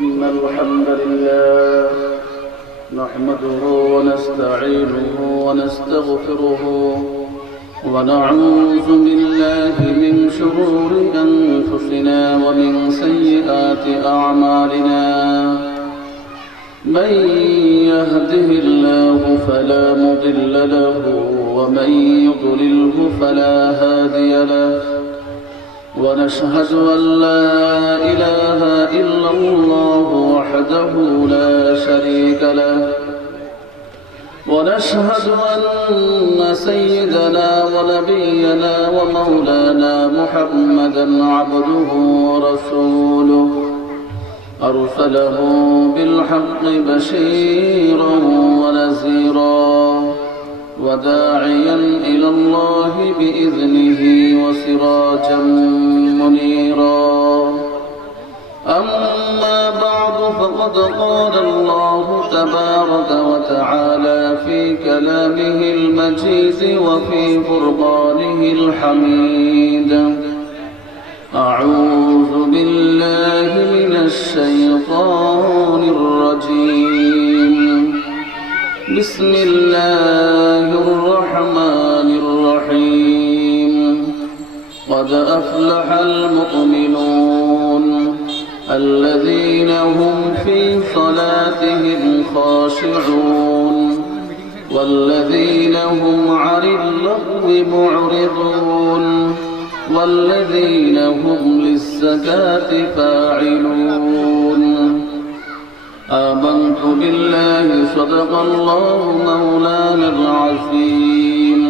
إن الحمد لله نحمده ونستعينه ونستغفره ونعوذ بالله من شرور أنفسنا ومن سيئات أعمالنا من يهده الله فلا مضل له ومن يضلله فلا هادي له ونشهد أن لا إله إلا الله وحده لا شريك له ونشهد أن سيدنا ونبينا ومولانا محمدا عبده ورسوله أرسله بالحق بشيرا ونذيرا وداعيا إلى الله بإذنه وسراجا منيرا أما بعد فقد قال الله تبارك وتعالى في كلامه المجيد وفي فرقانه الحميد أعوذ بالله من الشيطان الرجيم بسم الله الرحمن الرحيم قد أفلح المؤمنون الذين هم في صلاتهم خاشعون والذين هم عن اللغو معرضون والذين هم للزكاة فاعلون آمنت بالله صدق الله مولانا العظيم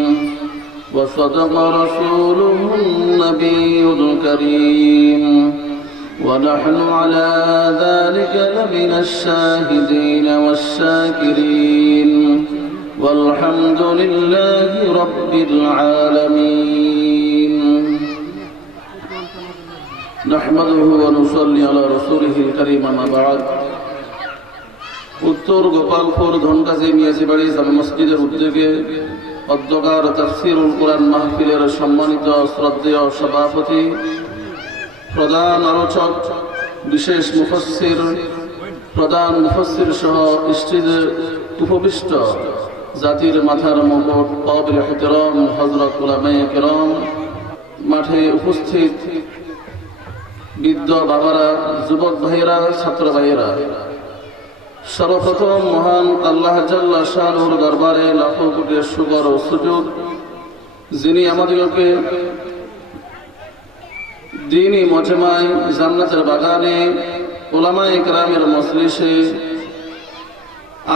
وصدق رسوله النبي الكريم ونحن على ذلك لمن الشاهدين والشاكرين والحمد لله رب العالمين نحمده ونصلي على رسوله الكريم أما بعد উত্তর গোপালপুর ধনকাজি মিয়াজিবাড়ি জামে মসজিদের উদ্যোগে অধ্যকার তাফসীরুল কুরআন মাহফিলের সম্মানিত শ্রদ্ধেয় সভাপতি প্রধান আলোচক বিশেষ প্রধান মুফাসসির সহ স্টেজে উপবিষ্ট জাতির মাথার মুকুট কাবিল ইহতিরাম হযরত উলামায়ে কেরাম মাঠে উপস্থিত বৃদ্ধ বাবারা যুবক ভাইয়েরা ছাত্র ভাইয়েরা সর্বপ্রথম মহান আল্লাহ জাল্লা শানুর দরবারে লাখো কোটি শুকর ও সুজুদ যিনি আমাদেরকে দ্বীনি মজমায় জান্নাতের বাগানে উলামায়ে কেরামের মজলিসে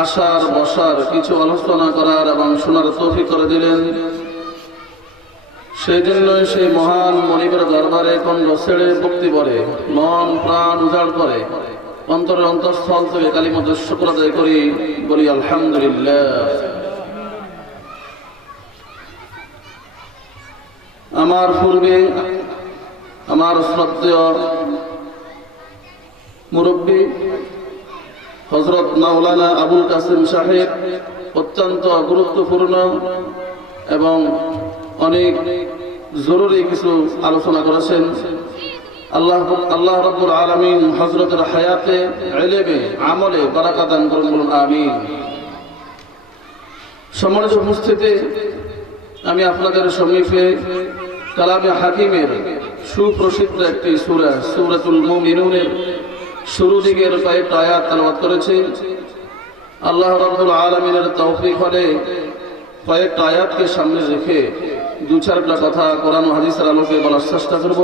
আসার বসার কিছু আলোচনা করার এবং শোনার তৌফিক করে দিলেন। সেই জন্যই সেই মহান মনিবের দরবারে কণ্ঠ ছেড়ে ভক্তি বলে মন প্রাণ উজাড় করে অন্তরের অন্তঃস্থল থেকে কালিমাতুর শুকর আদায় করি, বলি আলহামদুলিল্লাহ। আমার পূর্বে আমার শ্রদ্ধেয় মুরব্বী হযরত মাওলানা আবুল কাসেম সাহেব অত্যন্ত গুরুত্বপূর্ণ এবং অনেক জরুরি কিছু আলোচনা করেছেন। আল্লাহ রাব্বুল আলামিন হযরতের হায়াতে ইলমে আমলে বারাকা দান করুন, বলুন আমিন। সম্মানিত উপস্থিতি, আমি আপনাদের সমীপে কালামে হাকিমের সুপ্রসিদ্ধ একটি সূরা সূরাতুল মুমিনুনের শুরু দিকের কয়েকটা আয়াত তেলাওয়াত করেছি। আল্লাহ রাব্বুল আলামিনের তৌফিক হলে কয়েকটা আয়াতকে সামনে রেখে দু চারটা কথা কোরআন ও হাদিসের আলোকে বলার চেষ্টা করব।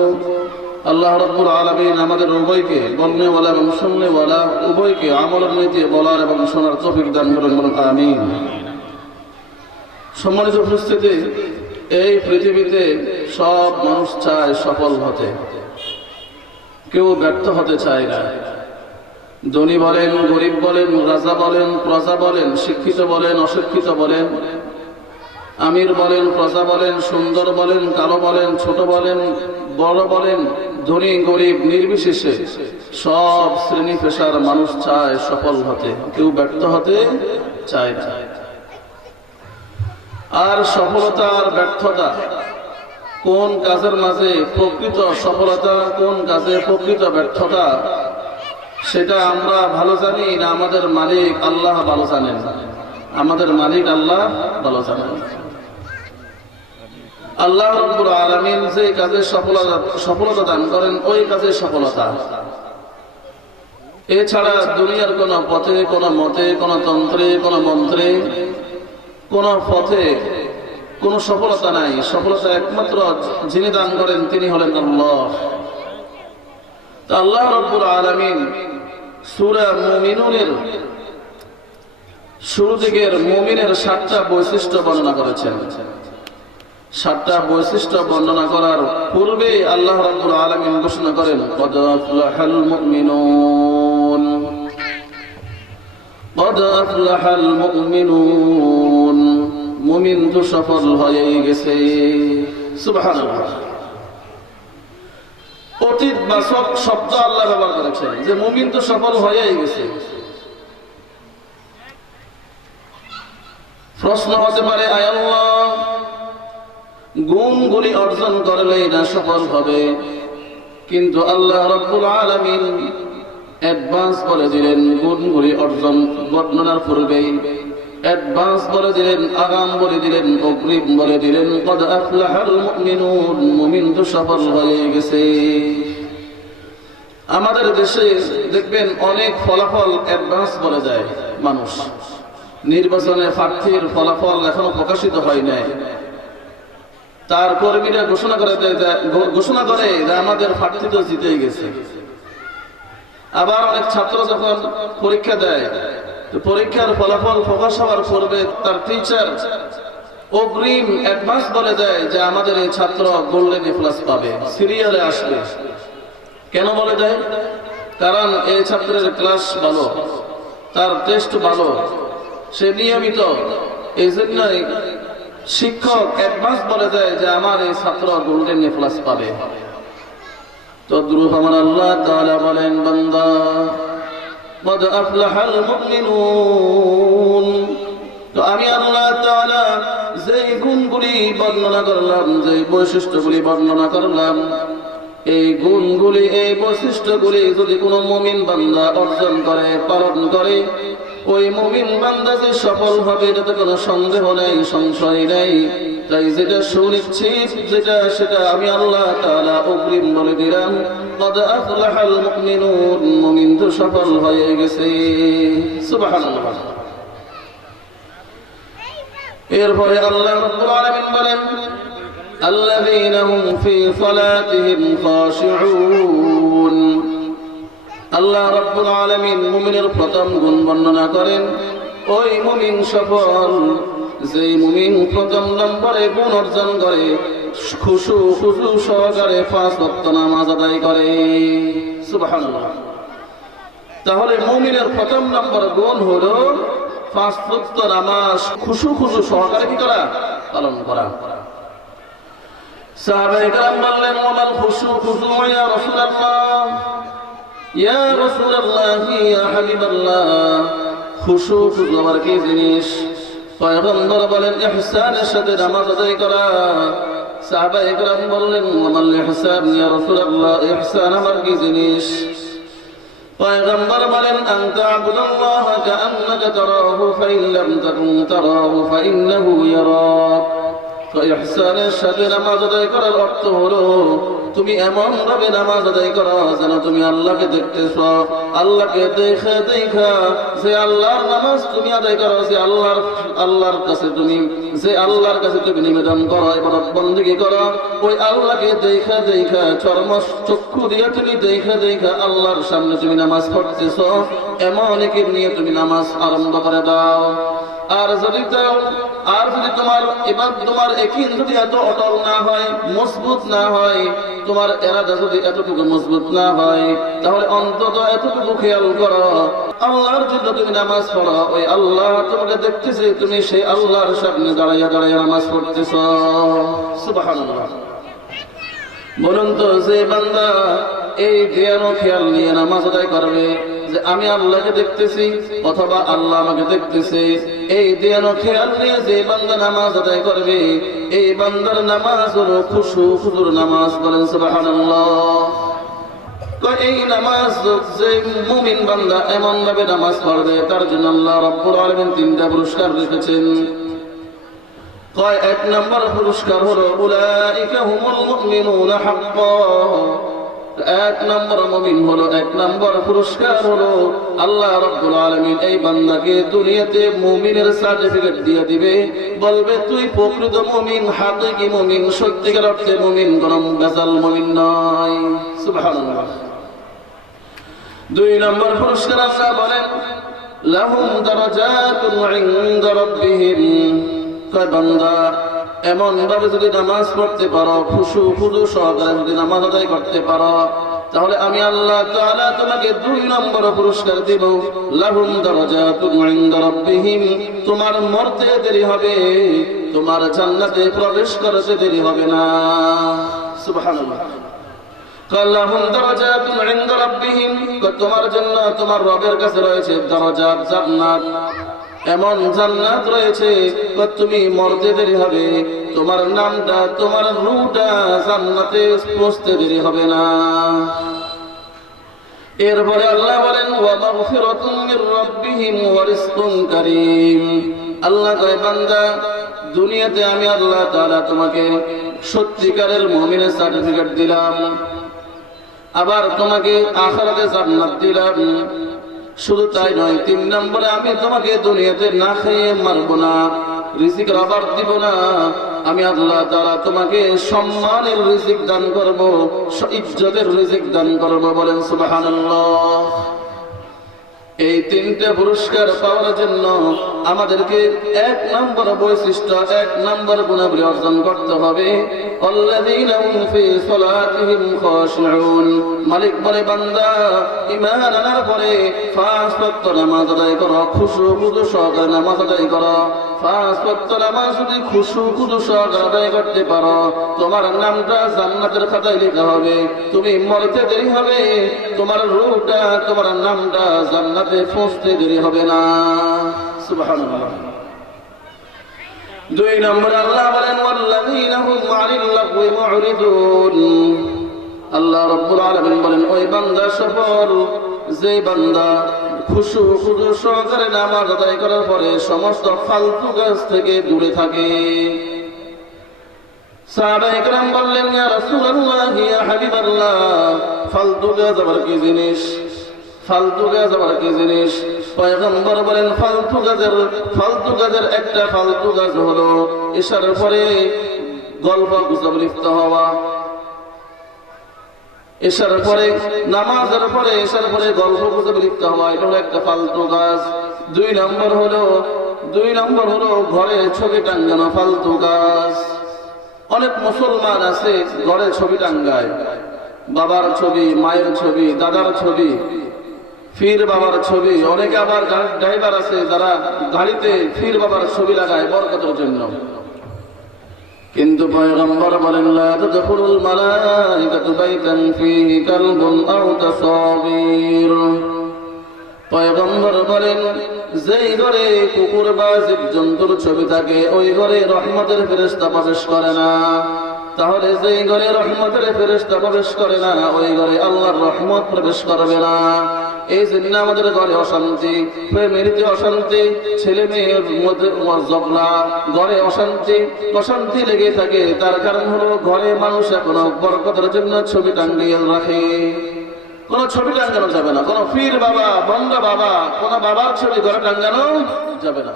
আল্লাহ রাব্বুল আলামিন আমাদের উভয়কে বলনেওয়ালা এবং শুননেওয়ালা উভয়কে আমলের নীতি বলার এবং শোনার তৌফিক দান করুন, বলুন আমিন। সম্মানিত উপস্থিতি, এই পৃথিবীতে সব মানুষ চায় সফল হতে, কেউ ব্যর্থ হতে চায় না। ধনী বলেন, গরিব বলেন, রাজা বলেন, প্রজা বলেন, শিক্ষিত বলেন, অশিক্ষিত বলেন, আমির বলেন, প্রজা বলেন, সুন্দর বলেন, কালো বলেন, ছোট বলেন, বড় বলেন, ধনী গরিব নির্বিশেষে সব শ্রেণী পেশার মানুষ চায় সফল হতে, কেউ ব্যর্থ হতে চায় না। আর সফলতা আর ব্যর্থতা কোন কাজের মাঝে প্রকৃত সফলতা, কোন কাজে প্রকৃত ব্যর্থতা, সেটা আমরা ভালো জানি না আমাদের মালিক আল্লাহ ভালো জানেন? আমাদের মালিক আল্লাহ ভালো জানেন। আল্লাহ রাব্বুল আলামিন যে কাজে সফলতা দান করেন ওই কাজে সফলতা, এছাড়া দুনিয়ার কোন পথে, কোন মতে, কোন তন্ত্রে, কোন মন্ত্রে, কোন পথে কোন সফলতা নাই। সফলতা একমাত্র যিনি দান করেন তিনি হলেন আল্লাহ। তা আল্লাহ রাব্বুল আলামিন সূরা মুমিনুনের শুরু দিকের মুমিনের 7টা বৈশিষ্ট্য বর্ণনা করেছেন। 7টা বৈশিষ্ট্য বর্ণনা করার পূর্বে আল্লাহ রাব্বুল আলামিন ঘোষণা করেন কদ আফলাহাল মুমিনুন, কদ আফলাহাল মুমিনুন, মুমিন তো সফল হয়ে গেছে। সুবহানাল্লাহ। অতীত বাচক শব্দ আল্লাহ ব্যবহার করেছেন যে মুমিন তো সফল হয়েই গেছে। প্রশ্ন হতে পারে, আয় আল্লাহ, গুণগুলি অর্জন করলেই না সফল হবে? কিন্তু আল্লাহ রাব্বুল আলামিন অ্যাডভান্স বলে দিলেন গুণগুলি অর্জন বর্ণনার পূর্বেই অ্যাডভান্স বলে দিলেন, আগাম বলে দিলেন, অগ্রিম বলে দিলেন কদ আফলাহাল মুমিনুন, মুমিন তো সফল হয়ে গেছে। আমাদের দেশে দেখবেন অনেক ফলাফল অ্যাডভান্স বলে যায় মানুষ। নির্বাচনে প্রার্থীর ফলাফল এখনো প্রকাশিত হয় নাই, তার কর্মীরা ঘোষণা করে যে আমাদের প্রার্থী তো জিতেই গেছে। আবার অনেক ছাত্র যখন পরীক্ষা দেয়, পরীক্ষার ফলাফল প্রকাশ হওয়ার পূর্বে তার টিচার অগ্রিম অ্যাডভান্স বলে দেয় যে আমাদের এই ছাত্র গোল্ডেন এ প্লাস পাবে, সিরিয়ালে আসবে। কেন বলে দেয়? কারণ এই ছাত্রের ক্লাস ভালো, তার টেস্ট ভালো, সে নিয়মিত। এই জন্যই শিক্ষক অ্যাডভান্স বলে দেয় যে আমার এই ছাত্র গোল্ডেন এ প্লাস পাবে। তো দ্রুপ আমার আল্লাহ তাআলা বলেন, বান্দা কদ আফলাহাল মুমিনুন, তো আমি আল্লাহ তাআলা যেই গুণগুলি বর্ণনা করলাম, যেই বৈশিষ্ট্যগুলি বর্ণনা করলাম, এই গুণগুলি, এই বৈশিষ্ট্যগুলি যদি কোনো মুমিন বান্দা অর্জন করে, পালন করে, ওই মুমিন বান্দা যে সফল হবে এটাতে কোনো সন্দেহ নেই, সংশয় নেই। তাই যেটা সুনিশ্চিত, সেটা আমি আল্লাহ তাআলা অগ্রিম বলে দিলাম, কদ আফলাহাল মুমিনুন, মুমিন তো সফল হয়ে গেছে। সুবহানাল্লাহ। এরপরে আল্লাহ রাব্বুল আলামিন বলেন, আল্লাযীনা হুম ফি সালাতিহিম খাশিউন। আল্লাহ রাব্বুল আলামিন মুমিনের প্রথম গুণ বর্ণনা করেন, ওই মুমিন সফল যেই মুমিন প্রথম নম্বরে গুণ অর্জন করে খুশু সহকারে 5 ওয়াক্ত নামাজ আদায় করে। সুবহানাল্লাহ। তাহলে মুমিনের প্রথম নম্বর গুণ হলো 5 ওয়াক্ত নামাজ খুশু সহকারে কি করা? পালন করা। সাহাবায়ে কেরাম বললেন, ওয়ামাল খুশু ইয়া রাসূলুল্লাহ, ইয়া রাসূলুল্লাহ, ইয়া হাবিবাল্লাহ, খুশু আবার কি জিনিস? পয়গম্বর বলেন, ইহসানের সাথে নামাজ আদায় করা। সাহাবায়ে কেরাম বললেন, ওয়ামাল ইহসান ইয়া রাসূলুল্লাহ, ইহসান আবার কি জিনিস? পয়গম্বর বলেন, আনতা আবুদুল্লাহ কাআন্নাকা তারাহু ফাইন লাম তাকুন তারাহু ফাইন্নাহু ইয়ারাক। তো ইহসানের সাথে নামাজ আদায় করার অর্থ হলো তুমি এমন ভাবে নামাজ আদায় করো যেন তুমি আল্লাহকে দেখতেছো। আল্লাহকে দেখা যে আল্লাহর নামাজ তুমি আদায় করো, যে আল্লাহর কাছে তুমি নিবেদন করো, ইবাদত বندگی করো, ওই আল্লাহকে দেখা চক্ষু দিয়ে তুমি দেখা আল্লাহর সামনে তুমি নামাজ পড়তেছো, এমন একই নিয়ে তুমি নামাজ আরম্ভ করে দাও। আর যদি তোমার একই যদি এত অটল না হয়, মজবুত না হয়, তোমার এরাদা যদি এতটুকু মজবুত না হয়, তাহলে অন্তত এতটুকু খেয়াল করো, আল্লাহর জন্য তুমি নামাজ পড়ো, ওই আল্লাহ তোমাকে দেখতেছে, তুমি সেই আল্লাহর সামনে দাঁড়াইয়া নামাজ পড়তেছ। সুবহানাল্লাহ। বলুন তো, যে বান্দা এই জ্ঞান ও খেয়াল নিয়ে নামাজ আদায় করবে যে আমি আল্লাহকে দেখতেছি অথবা আল্লাহ আমাকে দেখতেছে, এই জ্ঞান ও খেয়াল নিয়ে যে বান্দা নামাজ আদায় করবে, এই বান্দার নামাজ হলো খুশুর নামাজ। বলেন সুবহানাল্লাহ। এই নামাজ যে মুমিন বান্দা এমন ভাবে নামাজ পড়বে তার জন্য আল্লাহ রাব্বুল আলামিন তিনটা পুরস্কার রেখেছেন। কয় এক নম্বর পুরস্কার হলো উলাইকা হুমুল মুমিনুনা হাক্কান। এক নম্বর মুমিন হলো, এক নম্বর পুরস্কার হলো আল্লাহ রাব্বুল আলামিন এই বান্দাকে দুনিয়াতে মুমিনের সার্টিফিকেট দিয়ে দিবে, বলবে তুই প্রকৃত মুমিন, হাকিকি মুমিন, সত্যিকার অর্থে মুমিন, কোন বেজাল মুমিন নয়। সুবহানাল্লাহ। দুই নম্বর পুরস্কার আল্লাহ বলেন লাহুম দারাজাতুন ইনদা রাব্বিহিম। কয় বান্দা এমন ভাবে যদি নামাজ পড়তে পারো, খুশু খুদু সহকারে যদি নামাজ আদায় করতে পারো, তাহলে আমি আল্লাহ তাআলা তোমাকে দুই নম্বর পুরস্কার দিব, লাহুম দারাজাতুন ইনদা রাব্বিহিম। তোমার মরতে দেরি হবে, তোমার জান্নাতে প্রবেশ করতে দেরি হবে না। সুবহানাল্লাহ। লাহুম দারাজাতুন ইনদা রাব্বিহিম, তোমার জন্য তোমার রবের কাছে রয়েছে দারাজাত, জান্নাত। এমন জান্নাত রয়েছে তুমি মরতে দেরি হবে, তোমার নামটা, তোমার রূহটা জান্নাতে পৌঁছতে দেরি হবে না। এরপরে আল্লাহ বলেন ওয়া মাগফিরাতুন মির রাব্বিহিম ওয়া রিজকুন কারীম। আল্লাহ কয় বান্দা দুনিয়াতে আমি আল্লাহ তাআলা তোমাকে সত্যিকারের মুমিনের সার্টিফিকেট দিলাম, আবার তোমাকে আখিরাতে জান্নাত দিলাম। শুধু তাই নয়, তিন নম্বরে আমি তোমাকে দুনিয়াতে না খেয়ে মারবো না, রিজিকের অভাব দিব না। আমি আল্লাহ তাআলা তোমাকে সম্মানের রিজিক দান করব, ইজ্জতের রিজিক দান করব। বলেন সুবহানাল্লাহ। এই তিনটা পুরস্কার পাওয়ার জন্য আমাদেরকে এক নম্বর বৈশিষ্ট্য, এক নম্বর গুণাবলী অর্জন করতে হবে। আল্লাযীনা হুম ফী সালাতিহিম খাশিউন। মালিক বলে বান্দা ঈমান আনার পরে পাঁচ ওয়াক্ত নামাজ আদায় করো, খুশু খুদু সহকারে নামাজ আদায় করো। পাঁচ ওয়াক্ত নামাজ যদি খুশু খুদু সহকারে আদায় করতে পারো, তোমার নামটা জান্নাতের খাতায় লেখা হবে। তুমি মরতে দেরি হবে, তোমার রূহটা, তোমার নামটা জান্নাতে পৌঁছতে দেরি হবে না। সুবহানাল্লাহ। দুই নম্বরে আল্লাহ বলেন ওয়াল্লাযীনা হুম আনিল লাগwi মুরিদুন। আল্লাহ রাব্বুল আলামিন বলেন ওই বান্দা সফল যে বান্দা খুশু খুদু সহকারে নামাজ আদায় করার পরে সমস্ত ফালতু কাজ থেকে দূরে থাকে। সাহাবায়ে কেরাম বললেন ইয়া রাসূলুল্লাহ, ইয়া হাবিবাল্লাহ, ফালতু কাজ আবার কি জিনিস? ফালতু কাজ আবার কি জিনিস? পয়গম্বর বলেন ফালতু কাজের একটা ফালতু কাজ হলো এশার পরে গল্প গুজব লিপ্ত হওয়া। এশার পরে, নামাজের পরে এশার পরে গল্প গুজব লিপ্ত হওয়া, এটা হলো একটা ফালতু কাজ। দুই নম্বর হলো ঘরে ছবি টাঙ্গানো, ফালতু কাজ। অনেক মুসলমান আছে ঘরে ছবি টাঙ্গায়, বাবার ছবি, মায়ের ছবি, দাদার ছবি, ফির বাবার ছবি। অনেকে আবার ড্রাইভার আছে যারা গাড়িতে ফির বাবার ছবি লাগায় বরকতের জন্য। কিন্তু পয়গম্বর বলেন লা তাদখুলুল মালাইকাতু বাইতান ফীহি কালবুন আও তাসাবির। পয়গম্বর বলেন যেই ঘরে কুকুর বা জীবজন্তুর ছবি থাকে ওই ঘরে রহমতের ফেরেশতা প্রবেশ করে না। তাহলে যেই ঘরে রহমতের ফেরেশতা প্রবেশ করে না ওই ঘরে আল্লাহর রহমত প্রবেশ করবে না। এই জন্য আমাদের ঘরে অশান্তি, প্রেমেরতে অশান্তি, ছেলে মেয়ের মধ্যে ঝগড়া, ঘরে অশান্তি লেগে থাকে। তার কারণ হলো ঘরে মানুষ এখনো বরকতের জন্য ছবি টাঙ্গিয়ে রাখে। কোন ছবি টাঙ্গানো যাবে না, কোন পীর বাবা, বন্ধ বাবা, কোন বাবার ছবি ঘরে টাঙ্গানো যাবে না।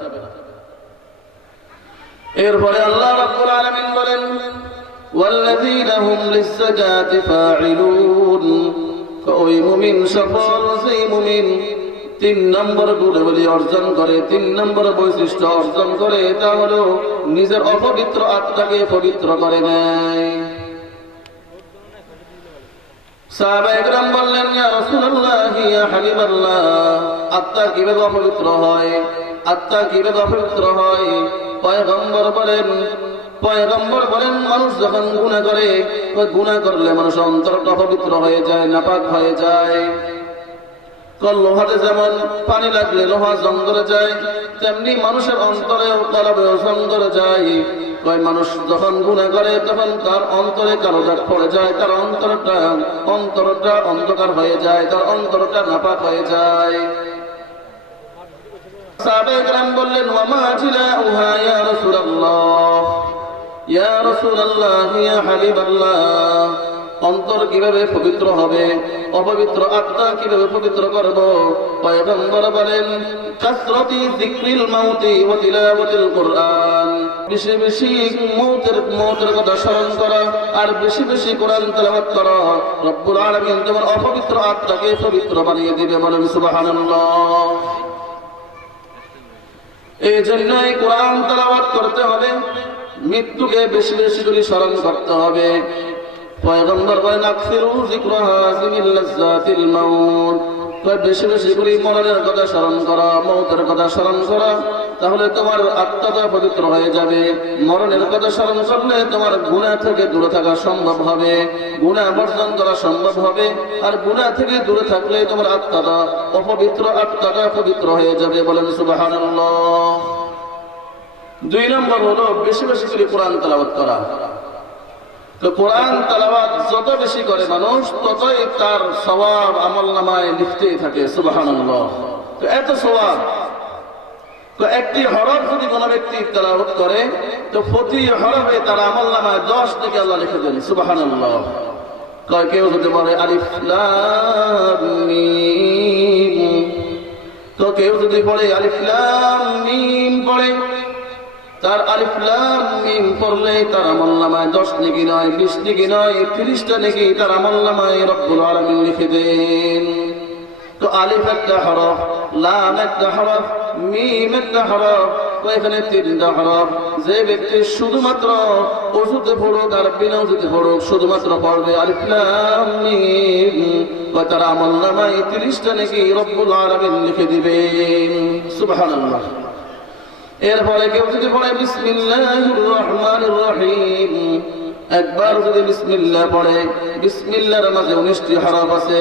এরপরে আল্লাহ রাব্বুল আলামিন বলেন ওয়াল্লাযীনা হুম লিস-সাজাতি ফাঈলুন। ওই মুমিন সফল, সেই মুমিন তিন নম্বর গুণাবলী অর্জন করে, তিন নম্বর বৈশিষ্ট্য অর্জন করে, তা হলো নিজের অপবিত্র আত্মাকে পবিত্র করে নেয়। সাহাবায়ে কেরাম বললেন ইয়া রাসূলুল্লাহ, ইয়া হাবিবাল্লাহ, আত্মা কিভাবে অপবিত্র হয়? আত্মা কিভাবে অপবিত্র হয়? পয়গম্বর বলেন মানুষ যখন গুনাহ করে, ওই গুনাহ করলে মানুষ অন্তরটা অপবিত্র হয়ে যায়, নাপাক হয়ে যায়। লোহাতে যেমন পানি লাগলে লোহা জং ধরে যায়, তেমনি মানুষের অন্তরেও কলবেও জং ধরে যায়। কয় মানুষ যখন গুনাহ করে তখন তার অন্তরে কালো দাগ পড়ে যায়, তার অন্তরটা অন্ধকার হয়ে যায়, তার অন্তরটা নাপাক হয়ে যায়। সাহাবায়ে কেরাম বললেন, ওয়া মা জিলাউহা ইয়া রাসূলুল্লাহ, ইয়া রাসূলুল্লাহ, ইয়া হাবিবাল্লাহ, অন্তর কিভাবে পবিত্র হবে, অপবিত্র আত্মা কিভাবে পবিত্র করব? পয়গম্বর বলেন, কাসরাতি যিকরিল মাউতি ওয়া তিলাওয়াতিল কুরআন, বেশি বেশি মউতের কথা স্মরণ করা আর বেশি বেশি কোরআন তেলাওয়াত করা। রব্বুল আলামিন তোমার অপবিত্র আত্মাকে পবিত্র বানিয়ে দিবে, বলেন সুবহানাল্লাহ। এই জন্যই কোরআন তেলাওয়াত করতে হবে, মৃত্যুকে বেশি বেশি করে স্মরণ করতে হবে। পয়গম্বর বলেন, আকসিরু যিকরা হাযিমিল লাযযাতিল মাউত, বেশি বেশি করে মরণের কথা স্মরণ করা, মওতের কথা স্মরণ করা, তাহলে তোমার আত্মাটা পবিত্র হয়ে যাবে। মরণের কথা স্মরণ করলে তোমার গুনাহ থেকে দূরে থাকা সম্ভব হবে, গুনাহ বর্জন করা সম্ভব হবে। আর গুনাহ থেকে দূরে থাকলে তোমার আত্মাটা পবিত্র হয়ে যাবে, বলেন সুবহানাল্লাহ। 2 নম্বর হলো বেশি বেশি করে কোরআন তেলাওয়াত করা। তো কোরআন তেলাওয়াত যত বেশি করে মানুষ, ততই তার সওয়াব আমলনামায় লিখতেই থাকে, সুবহানাল্লাহ। তো এত সওয়াব, তো একটি হরফ যদি কোনো ব্যক্তি তেলাওয়াত করে, তো প্রতি হরফে তার আমলনামায় 10 থেকে আল্লাহ লিখে দেন, সুবহানাল্লাহ। কয় কেউ যদি বলে আলিফ লাম মিম, তো কেউ যদি পড়ে আলিফ লাম মিম পড়ে, তার আলিফ লাম মিম পড়লে তার আমলনামায় 10 নেকি নয়, 20 নেকি নয়, 30টা নেকি তার আমলনামায় রব্বুল আলামিন লিখে দেন। তো আলিফ একটা হরফ, লাম একটা হরফ, মিম একটা হরফ, তো এখানে 3টা হরফ। যে ব্যক্তি শুধুমাত্র ওযুতে পড়ুক আর বিনা ওযুতে পড়ুক, শুধুমাত্র পড়বে আলিফ লাম মিম, তার আমলনামায় 30টা নেকি রব্বুল আলামিন লিখে দিবেন, সুবহানাল্লাহ। এরপরে কেউ যদি পড়ে বিসমিল্লাহির রহমানির রহিম, একবার যদি বিসমিল্লাহ পড়ে, বিসমিল্লাহর মাঝে 19টি হরফ আছে,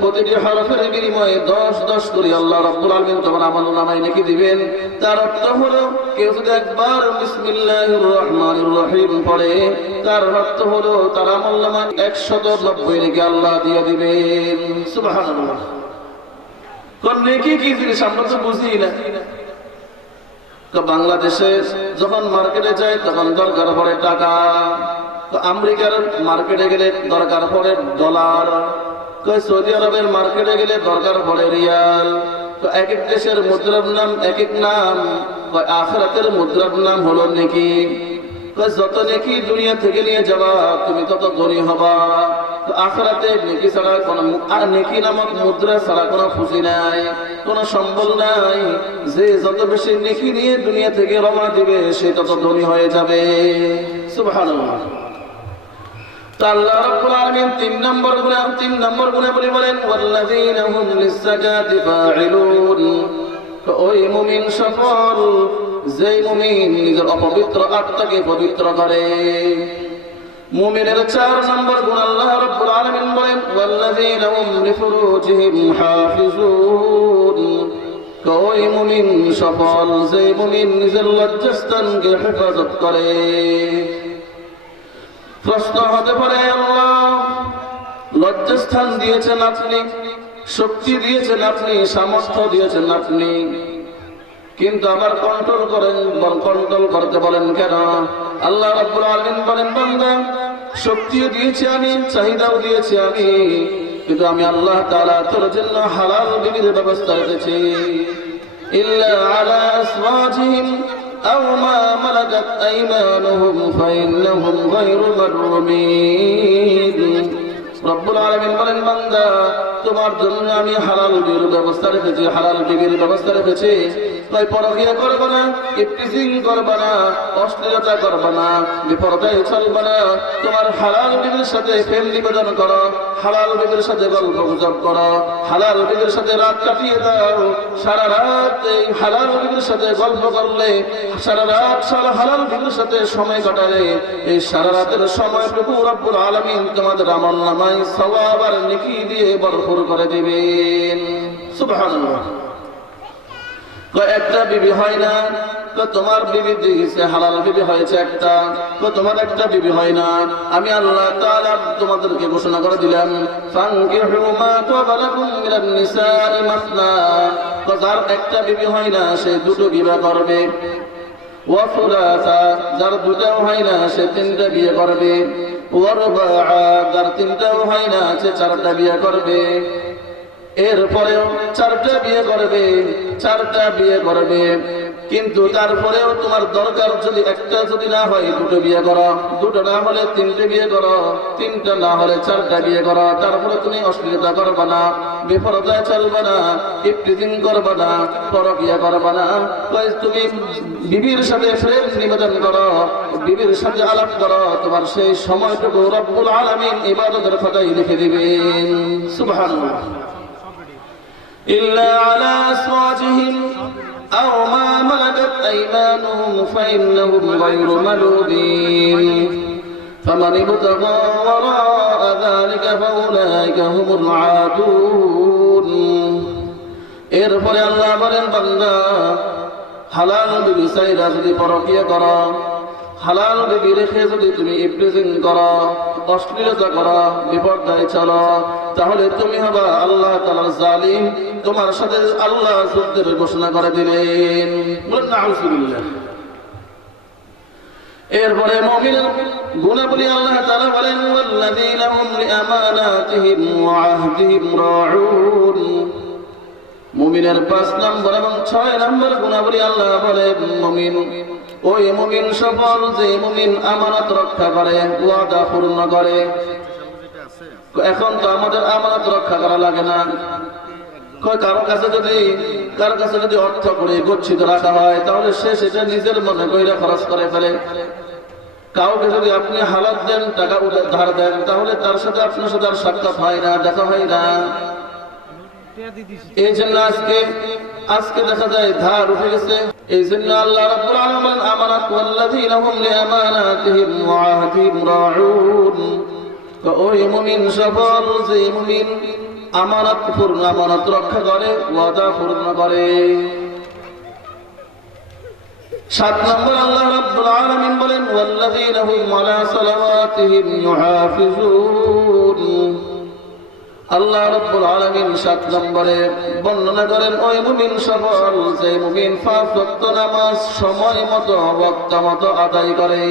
প্রতিটি হরফের বিনিময়ে 10 করে আল্লাহ রাব্বুল আলামিন তোমার আমলনামায় নেকি দিবেন। তার অর্থ হলো কেউ যদি একবার বিসমিল্লাহির রহমানির রহিম পড়ে, তার অর্থ হলো তার আমলনামায় 190 নেকি আল্লাহ দিয়ে দিবেন, সুবহানাল্লাহ। কোন নেকি কি জিনিস আমরা তো বুঝি না। তো বাংলাদেশে যখন মার্কেটে যায় তখন দরকার পড়ে টাকা, তো আমেরিকার মার্কেটে গেলে দরকার পড়ে ডলার, তো সৌদি আরবের মার্কেটে গেলে দরকার পড়ে রিয়াল। তো এক এক দেশের মুদ্রার নাম এক এক নাম, আখিরাতের মুদ্রার নাম হলো নেকি। যত নেকি দুনিয়া থেকে নিয়ে যাবা তুমি তত ধনী হবা। তো আখিরাতে নেকি ছাড়া কোনো নেকি নামক মুদ্রা ছাড়া কোনো খুশি নাই, কোনো সম্বল নাই। যে যত বেশি নেকি নিয়ে দুনিয়া থেকে রওনা দিবে সে তত ধনী হয়ে যাবে, সুবহানাল্লাহ। তো আল্লাহ রাব্বুল আলামিন 3 নম্বর গুণাবলী বলেন, ওয়াল্লাযীনা হুম লিজ-যাকাতি ফাঈলুন, ওই মুমিন সফল যেই মুমিন নিজের অপবিত্র আত্মাকে পবিত্র করে। মুমিনের 4 নম্বর গুণ আল্লাহ রাব্বুল আলামিন বলেন, ওয়াল্লাযীনা হুম লিফুরুজিহিম হাফিজুন, ওই মুমিন সফল যেই মুমিন নিজের লজ্জাস্থানকে হেফাজত করে। প্রশ্ন হতে পারে, আল্লাহ লজ্জাস্থান দিয়েছেন আপনি, শক্তি দিয়েছেন আপনি, সামর্থ্য দিয়েছেন আপনি, কিন্তু আবার কন্ট্রোল করতে বলেন কেন? আল্লাহ রাব্বুল আলামিন বলেন, বান্দা শক্তিও দিয়েছি আমি, চাহিদাও দিয়েছি আমি, কিন্তু আমি আল্লাহ তাআলা তোর জন্য হালাল বিবির ব্যবস্থা রেখেছি। ইল্লা আলা আসওয়াজিহিম আও মা মালাকাত আইমানুহুম ফাইন্নাহুম গায়রু মাররুমিন। রব্বুল আলামিন বলেন, বান্দা তোমার জন্য আমি হালাল বিবির ব্যবস্থা রেখেছি। তাই পরকিয়া করবে না, ইফতিজিং করবে না, অশ্লীলতা করবে না, বিপরদায় চলবে না। তোমার হালাল বিবির সাথে প্রেম নিবেদন করো, হালাল বিবির সাথে গল্প গুজব করো, হালাল বিবির সাথে রাত কাটিয়ে দাও। সারা রাত এই হালাল বিবির সাথে গল্প করলে, সারা রাত হালাল বিবির সাথে সময় কাটালে, এই সারা রাতের সময়টুকু রব্বুল আলামিন তোমাদের আমলনামায় সওয়াব আর নেকি দিয়ে ভরপুর করে দিবেন, সুবহানাল্লাহ। একটা বিবি হয় না, তোমার বিবি দিয়েছে হালাল বিবি হয়েছে একটা, তোমার একটা বিবি হয় না। আমি আল্লাহ তাআলা তোমাদেরকে ঘোষণা করে দিলাম, ফানকিহু মা তাবা লাকুম মিনান নিসাই মাসনা, যার একটা বিবি হয় না সে দুটো বিবাহ করবে, ওয়া ফুলাসা, যার দুটাও হয় না সে তিনটা বিয়ে করবে, ওয়া রুবাআ, যার তিনটাও হয় না সে চারটা বিয়ে করবে। এরপরেও চারটা বিয়ে করবে, চারটা বিয়ে করবে, কিন্তু তারপরেও তোমার দরকার যদি একটা যদি না হয় দুটো বিয়ে করো, দুটো না হলে তিনটে বিয়ে করো, তিনটা না হলে চারটা বিয়ে করো। তারপরে তুমি অশ্লীলতা করবে না, বেপরদায় চলবে না, ইফতিজিং করবে না, পরকিয়া করবে না। তুমি বিবির সাথে প্রেম নিবেদন করো, বিবির সাথে আলাপ করো, তোমার সেই সময়টুকু রব্বুল আলামিন ইবাদতের খাতায় লিখে দিবেন। সুবহানাল্লাহ। ইল্লা আলা আসওয়াজিহিম আও মা মালাকাত আইমানুহুম ফাইন্নাহুম গায়রু মালুবিন ফামান ইবতাগা ওয়ারাআ যালিকা ফাউলাইকা হুমুল আদুন। এরপরে আল্লাহ বলেন, বান্দা হালাল বিবি চাইরা যদি পরকিয়া করো, হালাল বিবি রেখে যদি তুমি ইফতিজিং করো, অশ্লীলতা করো, বিপর্যয় চলো, তাহলে তুমি হবা আল্লাহ তাআলার জালিম। তোমার সাথে আল্লাহ যুদ্ধের ঘোষণা করে দিলেন। বলেন নাউযুবিল্লাহ। এরপরে মুমিনের গুণাবলী আল্লাহ তাআলা বলেন, ওয়াল্লাযীনা হুম লিআমানাতিহিম ওয়া আহদিহিম রাউন। মুমিনের 5 নম্বর এবং 6 নম্বর গুণাবলী আল্লাহ বলেন, মুমিন ওই মুমিন সফল যে মুমিন আমানত রক্ষা করে, ওয়াদা পূর্ণ করে। এখন তো আমাদের আমানত রক্ষা করা লাগে না। কারো কাছে যদি অর্থ করে গচ্ছিত রাখা হয়, তাহলে সে সেটা নিজের মনে কইরা খরচ করে ফেলে। কাউকে যদি আপনি হালাত দেন, টাকা ধার দেন, তাহলে তার সাথে আপনার সাথে আর সাক্ষাৎ হয় না, দেখা হয় না। এই জন্য আজকে দেখা যায় ধার উঠে গেছে। এই জন্য আল্লাহ রাব্বুল আলামিন আমানাত ওয়াল্লাযীনা হুম লিআমানাতিহিম ওয়া আহদিহিম রাউন। ওই মুমিন সফল যে মুমিন আমানত রক্ষা করে, ওয়াদা পূর্ণ করে। 7 নম্বর আল্লাহ রাব্বুল আলামিন বলেন, ওয়াল্লাযীনা হুম আলা সালাওয়াতিহিম ইউহাফিজুন। আল্লাহ রাব্বুল আলামিন 7 নম্বরে বর্ণনা করেন ওই মুমিন সফল যে মুমিন 5 ওয়াক্ত নামাজ সময় মতো ওয়াক্ত মতো আদায় করে।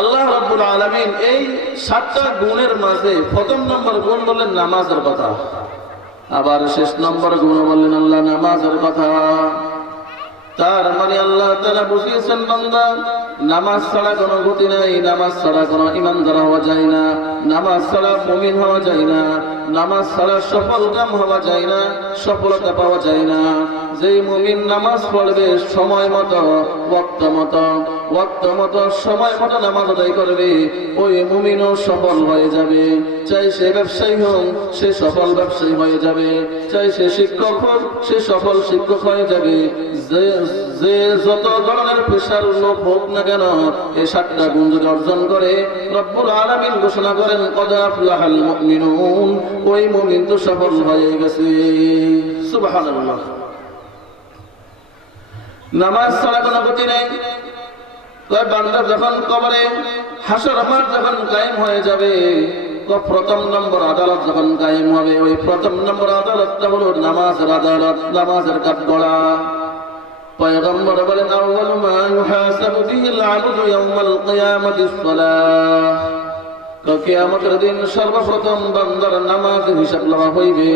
আল্লাহ রাব্বুল আলামিন এই 7টা গুণের মাঝে প্রথম নম্বর গুণ বললেন নামাজের কথা, আবার শেষ নম্বর গুণ বললেন আল্লাহ নামাজের কথা। তার মানে আল্লাহ তাআলা বুঝিয়েছেন, বান্দা নামাজ ছাড়া কোনো গতি নাই, নামাজ ছাড়া কোনো ঈমানদার হওয়া যায় না, নামাজ ছাড়া মুমিন হওয়া যায় না, নামাজ ছাড়া সফল কাম হওয়া যায় না, সফলতা পাওয়া যায় না। যেই মুমিন নামাজ পড়বে সময় মতো ওয়াক্ত মতো সময় মতো নামাজ আদায় করবে, ওই মুমিনও সফল হয়ে যাবে। চাই সে ব্যবসায়ী হোক, সে সফল ব্যবসায়ী হয়ে যাবে। চাই সে শিক্ষক হোক, সে সফল শিক্ষক হয়ে যাবে। যে যত ধরনের পেশার লোক হোক না কেন, এই 7টা গুণ যদি অর্জন করে, রব্বুল আলামিন ঘোষণা করেন ক্বাদ আফলাহাল মুমিনুন, ওই মুমিন তো সফল হয়ে গেছে। সুবহানাল্লাহ। নামাজ ছাড়া কোনো গতি নেই। বান্দা যখন কবরে হাসর মাঠ যখন কায়েম হয়ে যাবে, প্রথম নম্বর আদালত যখন কায়েম হবে, ওই প্রথম নম্বর আদালতটা হলো নামাজের আদালত, নামাজের কাঠগড়া। পয়গম্বর বলেন, আউয়ালু মা ইউহাসাবু বিহিল আবদু ইয়াউমাল কিয়ামাতিস সালাহ। কিয়ামতের দিন সর্বপ্রথম বান্দার নামাজের হিসাব লওয়া হইবে।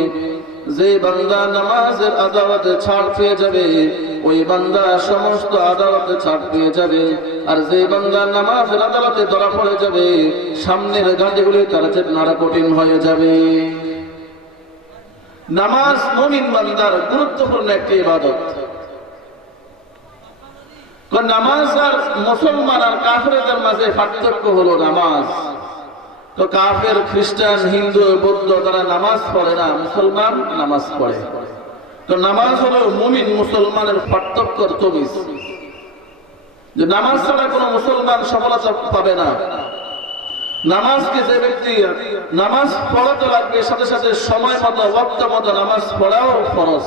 যে বান্দা নামাজের আদালতে ছাড় পেয়ে যাবে, ওই বান্দা সমস্ত আদালতে ছাড় পেয়ে যাবে। আর যে বান্দা নামাজের আদালতে ধরা পড়ে যাবে, সামনের গাড়িগুলি তার চেতনারা কঠিন হয়ে যাবে। নামাজ মুমিন বান্দার গুরুত্বপূর্ণ একটি ইবাদত। নামাজ আর মুসলমান আর কাফেরদের মাঝে পার্থক্য হলো নামাজ। তো কাফের, খ্রিস্টান, হিন্দু, বৌদ্ধ তারা নামাজ পড়ে না, মুসলমান নামাজ পড়ে। তো নামাজ হলো মুমিন মুসলমানের পার্থক্য তমিজ, যে নামাজ ছাড়া কোনো মুসলমান সফলতা পাবে না। নামাজকে যে ব্যক্তি নামাজ পড়াতে লাগবে, সাথে সাথে সময় মতো ওয়াক্ত মতো নামাজ পড়াও ফরজ।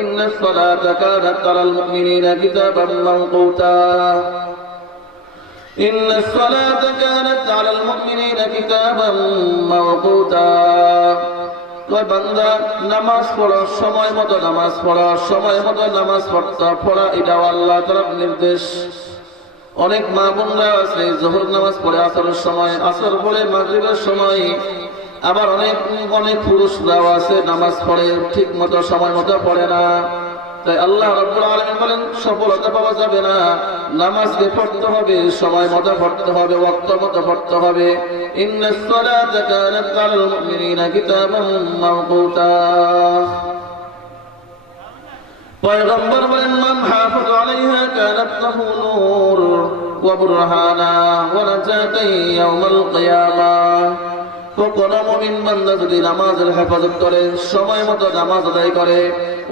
ইন্নাস সালাতা কানাত আলাল মুমিনিনা কিতাবাম মাওকুতা ইন্নাস সালাতা কানাত আলাল মুমিনিনা কিতাবাম মাওকুতা। কয় বান্দা নামাজ পড়ো, সময় মতো নামাজ পড়ো, সময় মতো নামাজ পড়া এটা আল্লাহ তাআলার নির্দেশ। অনেক মা বোনরা আছে যোহর নামাজ পড়ে আসরের সময়, আসর পড়ে মাগরিবের সময়, আবার অনেক অনেক পুরুষরাও আছে নামাজ পড়ে ঠিক মতো সময় মতো পড়ে না। তাই আল্লাহ রাব্বুল আলামিন বলেন সফলতা পাওয়া যাবে না, নামাজকে পড়তে হবে, সময় মতো পড়তে হবে, ওয়াক্ত মতো পড়তে হবে। ইন্নাস সালাতা কানাত আলাল মুমিনিনা কিতাবাম মাওকুতা। পয়গম্বর বলেন মান হাফাজ আলাইহা কানাত লাহু নূর ওয়া বুরহানা ওয়া নাজাতান ইয়াউমাল কিয়ামাহ। কোন মুমিন বান্দা যদি নামাজের হেফাজত করে, সময় মতো নামাজ আদায় করে,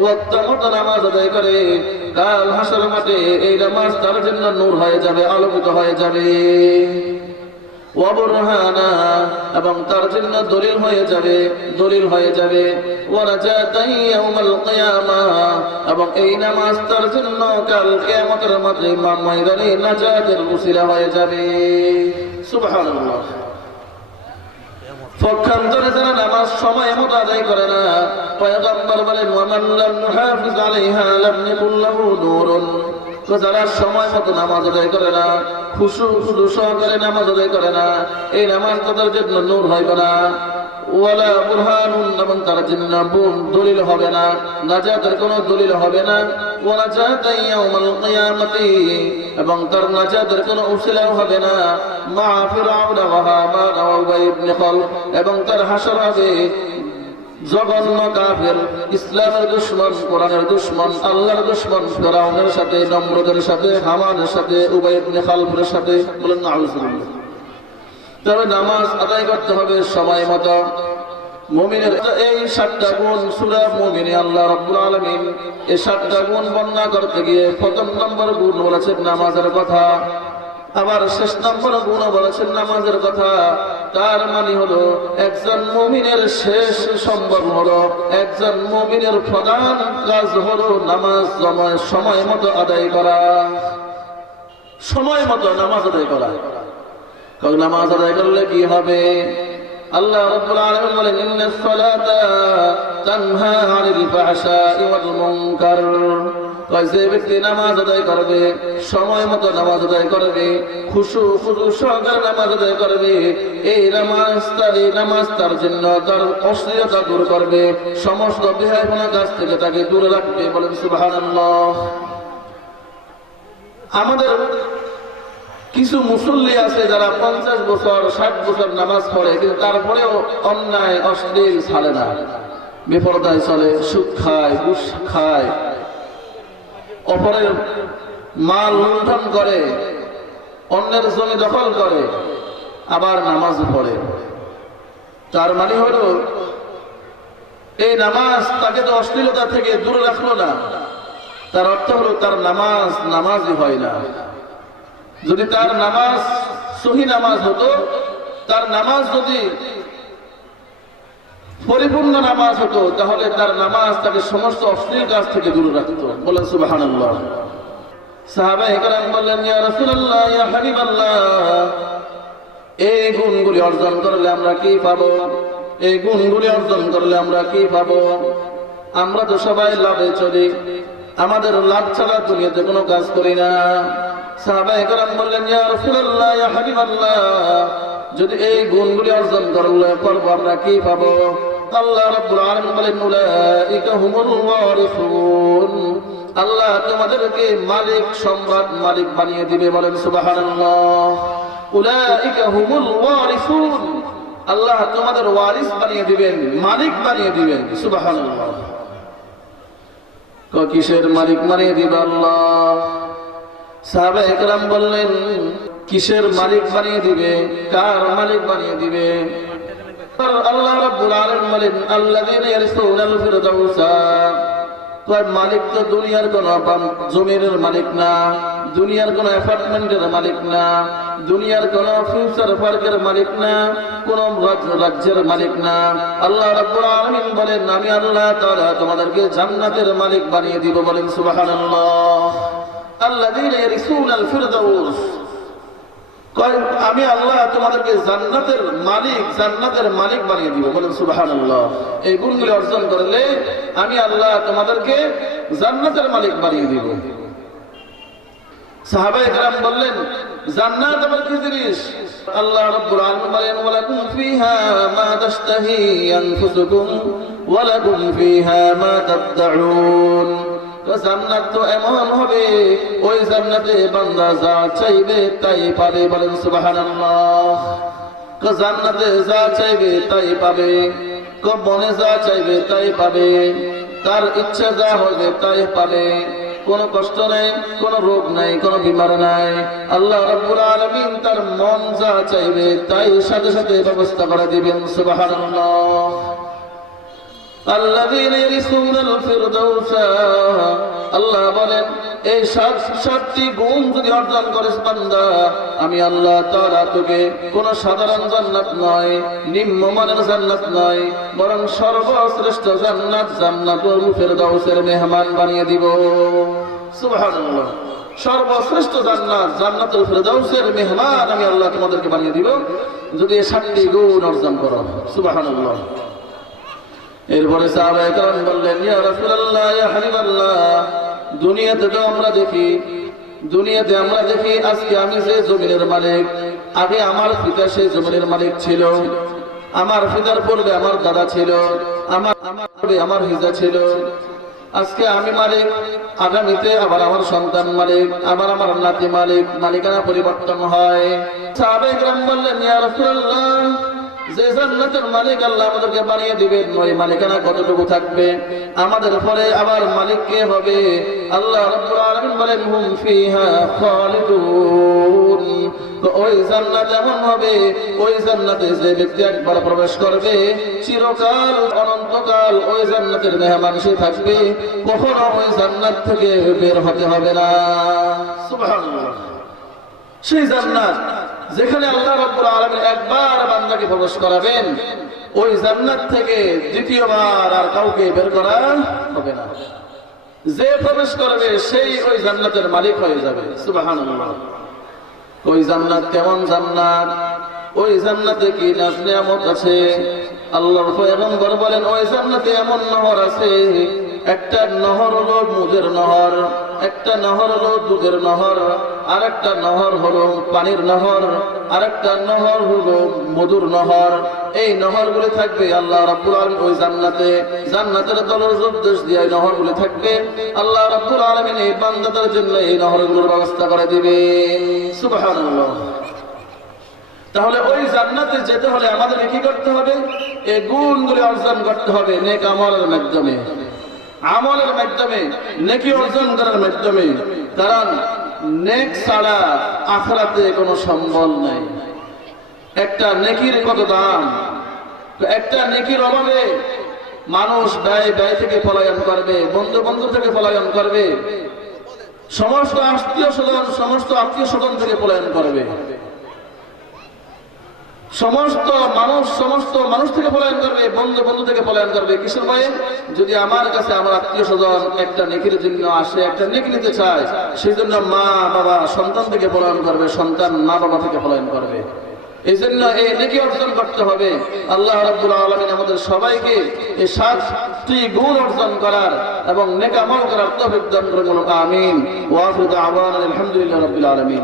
ওয়াক্ত মতো নামাজ আদায় করে, কাল হাসরের মাঠে এই নামাজ তার জন্য নূর হয়ে যাবে, আলোকিত হয়ে যাবে। ওয়া বুরহানা, এবং তার জন্য দলিল হয়ে যাবে, দলিল হয়ে যাবে। ওয়া নাজাতান ইয়াউমাল কিয়ামাহ, এবং এই নামাজ তার জন্য কাল কিয়ামতের মাঠে ময়দানে নাজাতের উসিলা হয়ে যাবে। সুবহানাল্লাহ। পক্ষান্তরে যারা নামাজ সময় মতো আদায় করে না, পয়গম্বর বলেন ওয়ামান লাম ইউহাফিজ আলাইহা লাম ইয়াকুল লাহু নূরুন। তো যারা সময় মতো নামাজ আদায় করে না, খুশু সহকারে নামাজ আদায় করে না, এই নামাজ তাদের জন্য নূর হইবে না। ওয়ালা বুরহানুন, এবং তার জন্য দলিল হবে না, নাজাতের কোনো দলিল হবে না। ওয়া নাজাতান ইয়াউমাল কিয়ামতি, এবং তার নাজাতের কোনো উসিলাও হবে না। মা ফিরআউন ওয়া হামান ওয়া উবাই ইবনে খালফ, এবং তার হাসর হবে জঘন্য কাফের, ইসলামের দুশমন, কোরআনের দুশমন, আল্লাহর দুশমন ফিরআউনের সাথে, নমরুদের সাথে, হামানের সাথে, উবাই ইবনে খালফের সাথে। বলেন নাউজুবিল্লাহ। তবে নামাজ আদায় করতে হবে সময় মতো। মুমিনের এই 7টা গুণ সূরা মুমিনে আল্লাহ রাব্বুল আলামিন এই 7টা গুণ বর্ণনা করতে গিয়ে প্রথম নম্বর গুণ বলেছেন নামাজের কথা, আবার শেষ নম্বর গুণ বলেছেন নামাজের কথা। তার মানে হলো একজন মুমিনের শেষ সম্ভব হলো, একজন মুমিনের প্রধান কাজ হলো নামাজ সময় মতো আদায় করা, সময় মতো নামাজ আদায় করা। নামাজ আদায় করলে কি হবে? আল্লাহ রাব্বুল আলামিন বলেন ইন্নাস সালাতা তানহা আনিল ফাহশাই ওয়াল মুনকার। যে ব্যক্তি নামাজ আদায় করবে, সময় মতো নামাজ আদায় করবে, খুশু সহকারে নামাজ আদায় করবে, এই নামাজ তার জন্য তার অশ্লীলতা দূর করবে, সমস্ত বেহায়াপনা কাজ থেকে তাকে দূরে রাখবে। বলেন সুবহানাল্লাহ। আমাদের কিছু মুসল্লি আছে যারা 50 বছর 60 বছর নামাজ পড়ে, কিন্তু তারপরেও অন্যায় অশ্লীল ছাড়ে না, বেপরদায় চলে, সুদ খায়, ঘুষ খায়, অপরের মাল লুণ্ঠন করে, অন্যের জমি দখল করে, আবার নামাজ পড়ে। তার মানে হলো এই নামাজ তাকে তো অশ্লীলতা থেকে দূরে রাখলো না, তার অর্থ হলো তার নামাজই হয় না। যদি তার নামাজ সহি নামাজ হতো, তার নামাজ যদি পরিপূর্ণ নামাজ হতো, তাহলে তার নামাজ তাকে সমস্ত অশ্লীল কাজ থেকে দূরে রাখতো। বলেন সুবহানাল্লাহ। সাহাবায়ে কেরাম বললেন ইয়া রাসূলুল্লাহ, ইয়া হাবিবাল্লাহ, এই গুণগুলি অর্জন করলে আমরা কি পাবো? এই গুণগুলি অর্জন করলে আমরা কি পাবো? আমরা তো সবাই লাভে চলি, আমাদের লাভ ছাড়া দুনিয়াতে কোনো কাজ করি না। সাহাবায়ে কেরাম বললেন ইয়া রাসূলুল্লাহ, ইয়া হাবিবাল্লাহ, যদি এই গুণগুলি অর্জন করলে আমরা কি পাবো? আল্লাহ রাব্বুল আলামিন বলেন উলাইকা হুমুল ওয়ারিসুন, আল্লাহ তোমাদেরকে মালিক, সম্রাট, মালিক বানিয়ে দিবে। বলেন সুবহানাল্লাহ। উলাইকা হুমুল ওয়ারিসুন, আল্লাহ তোমাদের ওয়ারিস বানিয়ে দিবেন, মালিক বানিয়ে দিবেন। সুবহানাল্লাহ। কিসের মালিক বানিয়ে দিবে আল্লাহ? সাহাবায়ে কেরাম বললেন কিসের মালিক বানিয়ে দিবে, কার মালিক বানিয়ে দিবে? আল্লাহ রাব্বুল আলামিন বলেন আল্লাযীনা ইয়ারসুনাল ফিরদাউসা। মালিক তো দুনিয়ার কোন জমির মালিক না, দুনিয়ার কোন অ্যাপার্টমেন্টের মালিক না, দুনিয়ার কোন ফিউচার পার্কের মালিক না, কোন রাজ্যের মালিক না। আল্লাহ রাব্বুল আলামিন বলেন, আমি আল্লাহ তাআলা তোমাদেরকে জান্নাতের মালিক বানিয়ে দিব। বলেন সুবহানাল্লাহ। আল্লাযীনা ইয়ারিসুনাল ফিরদাউস, আমি আল্লাহ তোমাদেরকে জান্নাতের মালিক বানিয়ে দিব। বলেন সুবহানাল্লাহ। এই গুণগুলি অর্জন করলে আমি আল্লাহ তোমাদেরকে জান্নাতের মালিক বানিয়ে দিব। সাহাবায়ে কেরাম বললেন, জান্নাত আবার কি জিনিস? আল্লাহ রাব্বুল আলামিন বলেন, ওয়ালাকুম ফিহা মা তাশতাহি আনফুসুকুম ওয়ালাকুম ফিহা মা তাদউন। তো জান্নাত তো এমন হবে, ওই জান্নাতে বান্দা যা চাইবে তাই পাবে। বলেন সুবহানাল্লাহ। তো জান্নাতে যা চাইবে তাই পাবে, মনে যা চাইবে তাই পাবে, তার ইচ্ছা যা হবে তাই পাবে। কোনো কষ্ট নাই, কোনো রোগ নাই, কোনো বিমার নাই। আল্লাহ রাব্বুল আলামিন তার মন যা চাইবে তাই সাথে সাথে ব্যবস্থা করে দিবেন। সুবহানাল্লাহ। আল্লাযীনা ইয়ারিসুনাল ফিরদাউস, আল্লাহ বলেন এই সাতটি গুণ যদি অর্জন করিস বান্দা, আমি আল্লাহ তাআলা তোকে কোন সাধারণ জান্নাত নয়, নিম্নমানের জান্নাত নয়, বরং সর্বশ্রেষ্ঠ জান্নাত জান্নাতুল ফিরদাউসের মেহমান বানিয়ে দিব। সুবহানাল্লাহ। সর্বশ্রেষ্ঠ জান্নাত জান্নাতুল ফিরদাউসের মেহমান আমি আল্লাহ তোমাদেরকে বানিয়ে দিব যদি এই সাতটি গুণ অর্জন করো। সুবহানাল্লাহ। এরপরে সাহাবায়ে কেরাম বললেন, ইয়া রাসূলুল্লাহ, ইয়া হাবিবাল্লাহ, দুনিয়াতে আমরা দেখি আজকে আমি যে জমিনের মালিক, আগে আমার পিতা সেই জমিনের মালিক ছিল, আমার পিতার পূর্বে আমার দাদা ছিল, আমার হিজা ছিল, আজকে আমি মালিক, আগামীতে আবার আমার সন্তান মালিক, আবার আমার নাতি মালিক, মালিকানা পরিবর্তন হয়। সাহাবায়ে কেরাম বললেন, ইয়া রাসূলুল্লাহ, যে জান্নাতের মালিক আল্লাহ আমাদেরকে বানিয়ে দিবেন, ওই মালিকানা কতটুকু থাকবে? আমাদের পরে আবার মালিক কে হবে? আল্লাহ রাব্বুল আলামিন বলেন, হুম ফিহা খালিদুন। তো ওই জান্নাত এমন হবে, ওই জান্নাতে যে ব্যক্তি একবার প্রবেশ করবে চিরকাল অনন্তকাল ওই জান্নাতের মেহমান সে থাকবে, কখনো ওই জান্নাত থেকে বের হতে হবে না। সুবহানাল্লাহ। সেই জান্নাত যেখানে আল্লাহ রাব্বুল আলামিন একবার বান্দাকে প্রবেশ করাবেন, ওই জান্নাত থেকে দ্বিতীয়বার আর কাউকে বের করা হবে না। যে প্রবেশ করবে সেই ওই জান্নাতের মালিক হয়ে যাবে। সুবহানাল্লাহ। ওই জান্নাত কেমন জান্নাত? ওই জান্নাতে কি নাজ নিয়ামত আছে? আল্লাহর পয়গম্বর বলেন, ওই জান্নাতে এমন নহর আছে, একটা নহর হলো মুদের নহর, একটা নহর হলো দুধের নহর, আর একটা নহর হলো পানির নহর, আর একটা নহর হলো মধুর নহর। এই নহরগুলি থাকবে আল্লাহ রাব্বুল আলামিন ওই জান্নাতের তলদেশ দিয়ে এই নহরগুলি থাকবে। আল্লাহ রাব্বুল আলামিন এই বান্দাদের জন্য এই নহরগুলোর ব্যবস্থা করে দিবেন। সুবহানাল্লাহ। তাহলে ওই জান্নাতে যেতে হলে আমাদের কি করতে হবে? এই গুণগুলি অর্জন করতে হবে নেক আমলের মাধ্যমে, নেকি অর্জন করার মাধ্যমে। কারণ নেক ছাড়া আখিরাতে কোনো সম্বল নাই। একটা নেকির কত দাম! একটা নেকির অভাবে মানুষ ব্যয় থেকে পলায়ন করবে, বন্ধু থেকে পলায়ন করবে, সমস্ত আত্মীয় স্বজন থেকে পলায়ন করবে, সমস্ত মানুষ থেকে পলায়ন করবে, বন্ধু থেকে পলায়ন করবে। কিসের ভয়ে? যদি আমার কাছে আমার আত্মীয় স্বজন একটা নেকির জন্য আসে, একটা নেকি নিতে চায়, সেই জন্য মা বাবা সন্তান থেকে পলায়ন করবে, সন্তান মা বাবা থেকে পলায়ন করবে। এই জন্য এই নেকি অর্জন করতে হবে। আল্লাহ রাব্বুল আলামিন আমাদের সবাইকে এই 7টি গুণ অর্জন করার এবং নেক আমল করার তৌফিক দান করুন। আমিন। ওয়া আখিরু দাওয়ানা আলহামদুলিল্লাহি রাব্বিল আলামিন।